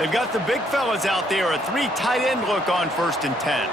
They've got the big fellas out there, a 3 tight end look on 1st and 10.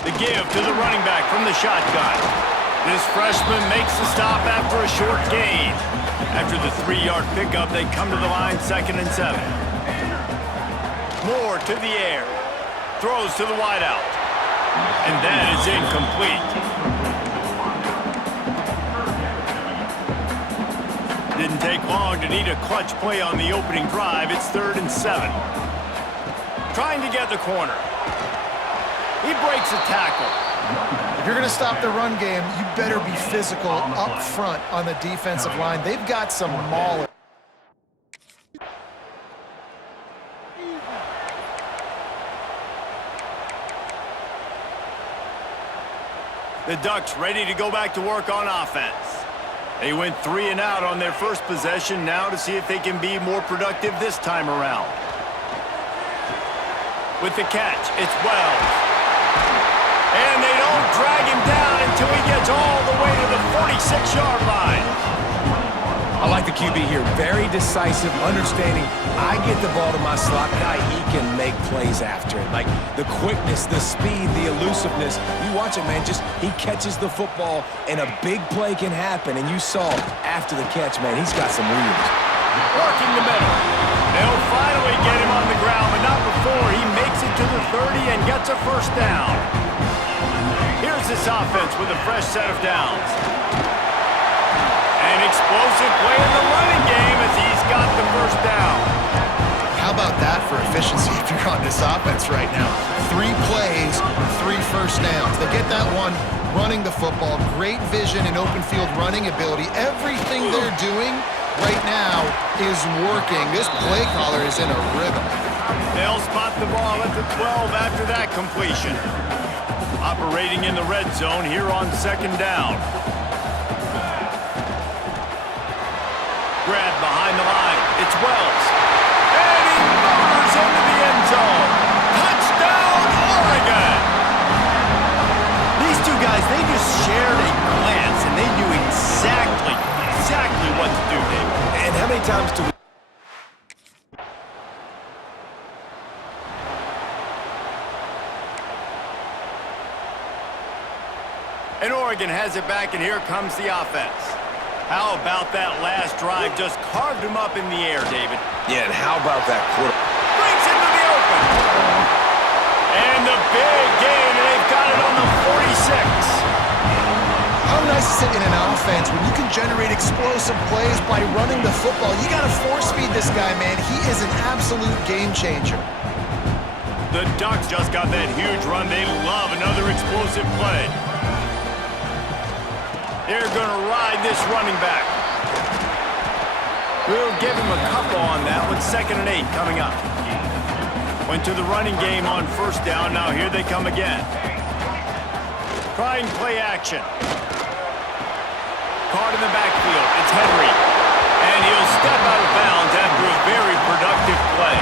The give to the running back from the shotgun. This freshman makes the stop after a short gain. After the 3-yard pickup, they come to the line 2nd and 7. Moore to the air. Throws to the wideout. And that is incomplete. Didn't take long to need a clutch play on the opening drive. It's 3rd and 7. Trying to get the corner. He breaks a tackle. If you're going to stop the run game, you better be physical up front on the defensive line. They've got some maulers. The Ducks ready to go back to work on offense. They went 3 and out on their first possession, now to see if they can be more productive this time around. With the catch, it's Wells. And they don't drag him down until he gets all the way to the 46-yard line. I like the QB here. Very decisive, understanding. I get the ball to my slot guy, he can make plays after it. Like the quickness, the speed, the elusiveness. You watch it, man. Just he catches the football, and a big play can happen. And you saw after the catch, man, he's got some wheels. Working the middle. They'll finally get him on the ground, but not before he makes it to the 30 and gets a first down. Here's this offense with a fresh set of downs. An explosive play in the running game as he's got the first down. How about that for efficiency if you're on this offense right now? 3 plays, 3 first downs. They get that one running the football. Great vision and open field running ability. Everything they're doing right now is working. This play caller is in a rhythm. They'll spot the ball at the 12 after that completion. Operating in the red zone here on 2nd down. Grab behind the line. It's Wells. And he motors into the end zone. Touchdown, Oregon! These two guys, they just shared a glance, and they knew exactly what to do, David. And how many times do we... And Oregon has it back, and here comes the offense. How about that last drive? Just carved him up in the air, David. Yeah, and how about that quarter? Brings him to the open. And the big gain, and they've got it on the 46. How nice is it in an offense when you can generate explosive plays by running the football? You got to force feed this guy, man. He is an absolute game changer. The Ducks just got that huge run. They love another explosive play. They're going to ride this running back. We'll give him a couple on that with 2nd and 8 coming up. Went to the running game on 1st down. Now here they come again. Trying play action. Caught in the backfield. It's Henry. And he'll step out of bounds after a very productive play.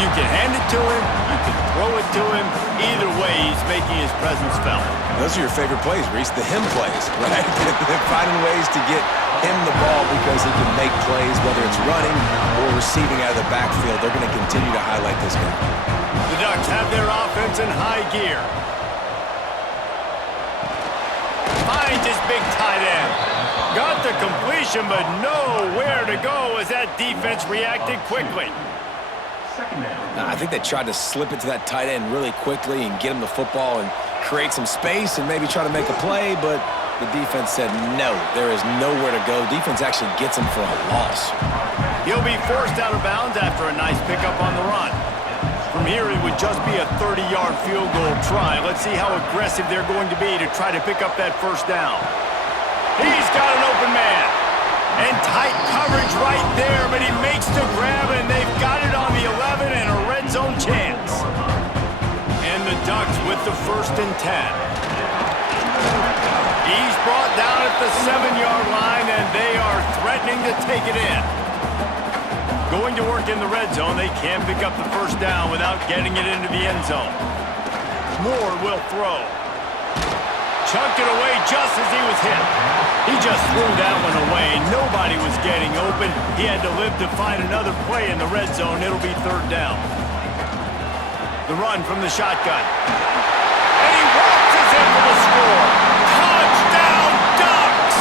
You can hand it to him. You can throw it to him. Either way, he's making his presence felt. Those are your favorite plays, Reese, the him plays, right? They're finding ways to get him the ball because he can make plays, whether it's running or receiving out of the backfield. They're going to continue to highlight this guy. The Ducks have their offense in high gear. Finds his big tight end. Got the completion, but nowhere to go as that defense reacted quickly. I think they tried to slip it to that tight end really quickly and get him the football and create some space and maybe try to make a play, but the defense said no, there is nowhere to go. Defense actually gets him for a loss. He'll be forced out of bounds after a nice pickup on the run. From here, it would just be a 30-yard field goal try. Let's see how aggressive they're going to be to try to pick up that first down. He's got an open man. And tight coverage right there, but he makes the grab, and they've got it on the 11 and a red zone chance. And the Ducks with the 1st and 10. He's brought down at the 7-yard line, and they are threatening to take it in. Going to work in the red zone, they can pick up the first down without getting it into the end zone. Moore will throw. Chucked it away just as he was hit. He just threw that one away. Nobody was getting open. He had to live to find another play in the red zone. It'll be 3rd down. The run from the shotgun. And he walks in for the score. Touchdown, Ducks!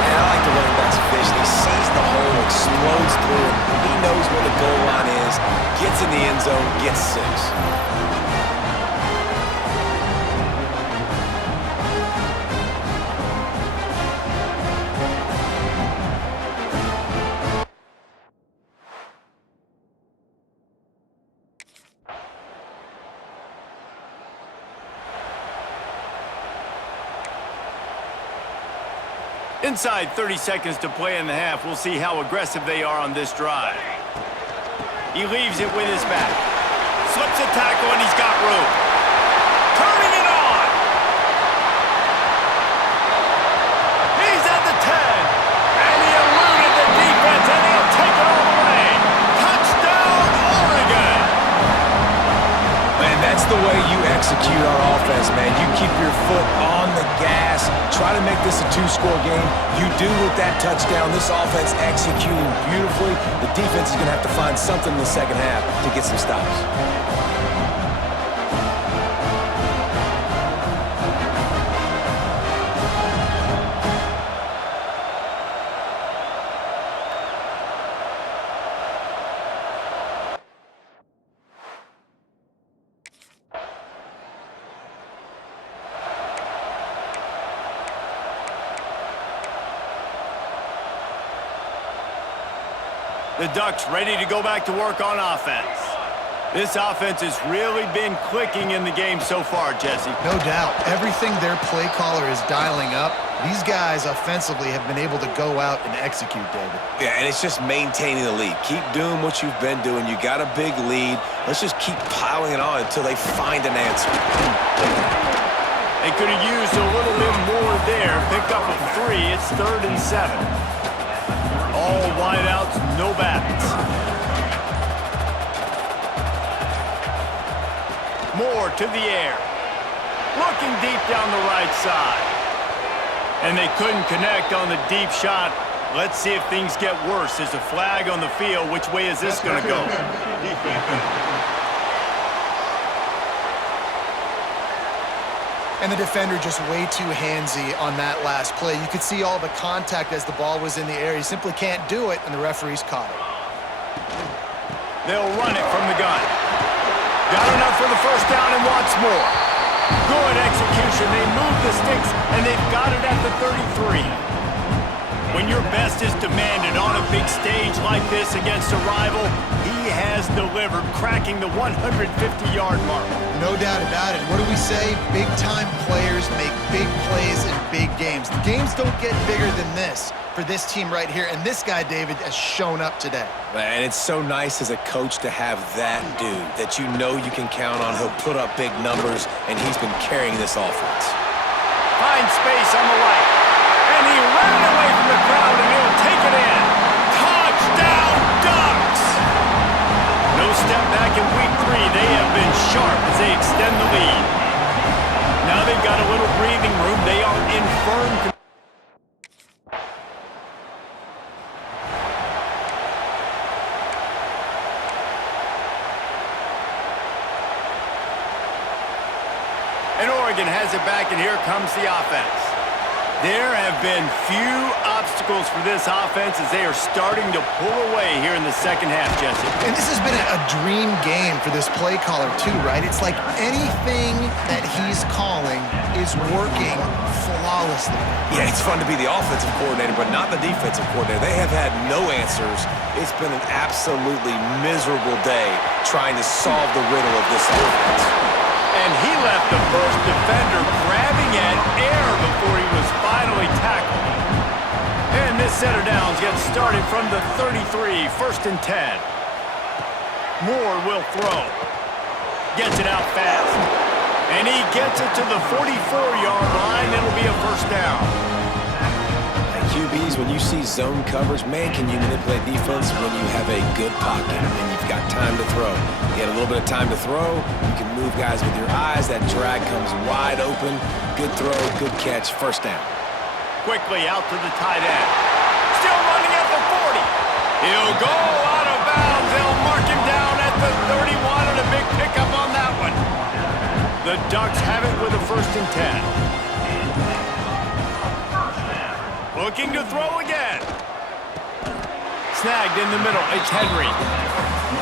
And I like the running back's vision. He sees the hole, explodes through it. He knows where the goal line is, gets in the end zone, gets 6. Inside 30 seconds to play in the half. We'll see how aggressive they are on this drive. He leaves it with his back. Slips a tackle, and he's got room. Turning it on. He's at the 10. And he eluded the defense, and he'll take it all the way. Touchdown, Oregon. Man, that's the way you execute on offense, man. You keep your foot on the gas. Try to make this a 2-score game. You do with that touchdown. This offense executing beautifully. The defense is going to have to find something in the second half to get some stops. The Ducks ready to go back to work on offense. This offense has really been clicking in the game so far, Jesse. No doubt. Everything their play caller is dialing up, these guys offensively have been able to go out and execute, David. Yeah, and it's just maintaining the lead. Keep doing what you've been doing. You got a big lead. Let's just keep piling it on until they find an answer. They could have used a little bit more there. Picked up a 3. It's 3rd and 7. All wideouts, no backs. Moore to the air. Looking deep down the right side. And they couldn't connect on the deep shot. Let's see if things get worse. There's a flag on the field. Which way is this going to go? And the defender just way too handsy on that last play. You could see all the contact as the ball was in the air. He simply can't do it, and the referee's caught it. They'll run it from the gun. Got enough for the first down and wants more. Good execution. They move the sticks, and they've got it at the 33. When your best is demanded on a big stage like this against a rival, he has delivered, cracking the 150-yard mark. No doubt about it. What do we say? Big-time players make big plays in big games. The games don't get bigger than this for this team right here, and this guy, David, has shown up today. And it's so nice as a coach to have that dude that you know you can count on. He'll put up big numbers, and he's been carrying this offense. Finds space on the right. And he ran away from the crowd, and he'll take it in. Touchdown, Ducks! No step back in week 3. They have been sharp as they extend the lead. Now they've got a little breathing room. They are in firm control. And Oregon has it back, and here comes the offense. There have been few obstacles for this offense as they are starting to pull away here in the second half, Jesse. And this has been a dream game for this play caller too, right? It's like anything that he's calling is working flawlessly. Yeah, it's fun to be the offensive coordinator, but not the defensive coordinator. They have had no answers. It's been an absolutely miserable day trying to solve the riddle of this offense. And he left the first defender grabbing at air before he was finally tackled. And this set of downs gets started from the 33, 1st and 10. Moore will throw. Gets it out fast. And he gets it to the 44-yard line. It'll be a first down. QBs, when you see zone coverage, man, can you manipulate defense when you have a good pocket and you've got time to throw. You get a little bit of time to throw, you can move guys with your eyes, that drag comes wide open, good throw, good catch, first down. Quickly out to the tight end. Still running at the 40. He'll go out of bounds. They'll mark him down at the 31 and a big pickup on that one. The Ducks have it with a 1st and 10. Looking to throw again. Snagged in the middle. It's Henry.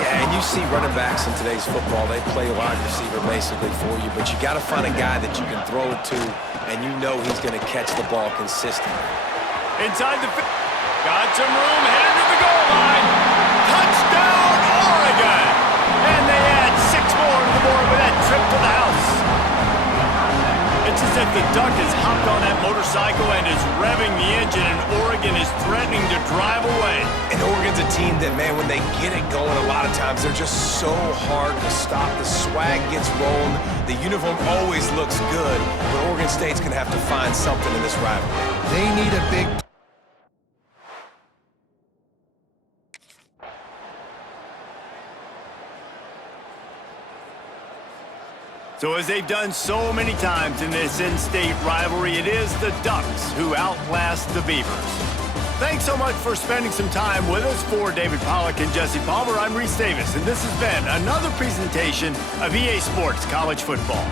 Yeah, and you see running backs in today's football, they play wide receiver basically for you, but you got to find a guy that you can throw it to, and you know he's going to catch the ball consistently. Inside the... Got some room, headed to the goal line. Touchdown, Oregon! And they add 6 more to the board with that trip to the house. It's as if the Duck has hopped on that motorcycle and is revving the engine, and Oregon is threatening to drive away. And Oregon's a team that, man, when they get it going, a lot of times they're just so hard to stop. The swag gets rolling. The uniform always looks good, but Oregon State's going to have to find something in this rivalry. They need a big... So as they've done so many times in this in-state rivalry, it is the Ducks who outlast the Beavers. Thanks so much for spending some time with us. For David Pollack and Jesse Palmer, I'm Reese Davis, and this has been another presentation of EA Sports College Football.